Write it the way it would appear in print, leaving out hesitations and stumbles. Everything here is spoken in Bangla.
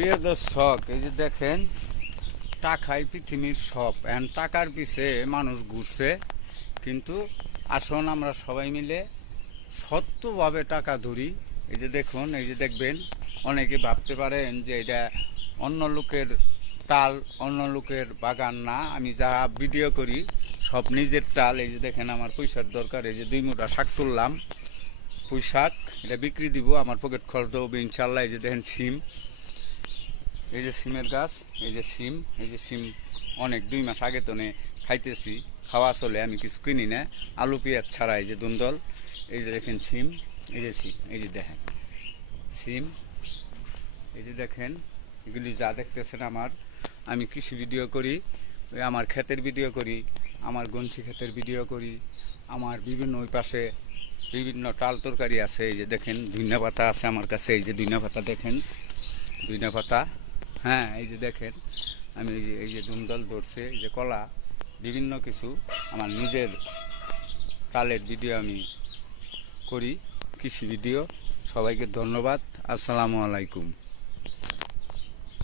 প্রিয় দর্শক, এই যে দেখেন, টাকাই পৃথিবীর সব। এখন টাকার পিছে মানুষ ঘুরছে, কিন্তু আসুন আমরা সবাই মিলে সত্যভাবে টাকা ধরি। এই যে দেখুন, এই যে দেখবেন, অনেকে ভাবতে পারেন যে এটা অন্য লোকের টাল, অন্য লোকের বাগান না। আমি যা ভিডিও করি সব নিজের টাল। এই যে দেখেন, আমার পয়সার দরকার, এই যে 2 মুঠা শাক তুললাম, পুঁই শাক, এটা বিক্রি দিব, আমার পকেট খরচ দেবো ইনশাল্লাহ। এই যে দেখেন সিম, এই যে সিমের গাছ, এই যে সিম, এই যে সিম অনেক 2 মাস আগে তো খাইতেছি, খাওয়া চলে, আমি কিছু কিনি না। আলু পেঁয়াজ ছাড়া এই যে দুন্দল, এই যে দেখেন সিম, এই যে সিম, এই যে দেখেন সিম, এই যে দেখেন, এগুলি যা দেখতেছেন আমার। আমি কৃষি ভিডিও করি, ওই আমার ক্ষেতের ভিডিও করি, আমার গঞ্চি ক্ষেতের ভিডিও করি, আমার বিভিন্ন ওই পাশে বিভিন্ন টাল তরকারি আছে। এই যে দেখেন ধনিয়া পাতা আছে আমার কাছে, এই যে ধনিয়া পাতা দেখেন, ধনিয়া পাতা। হ্যাঁ, এই যে দেখেন, আমি এই যে দুন্দল ধরছে, এই যে কলা, বিভিন্ন কিছু আমার নিজের টালের ভিডিও আমি করি, কৃষি ভিডিও। সবাইকে ধন্যবাদ। আসসালামু আলাইকুম।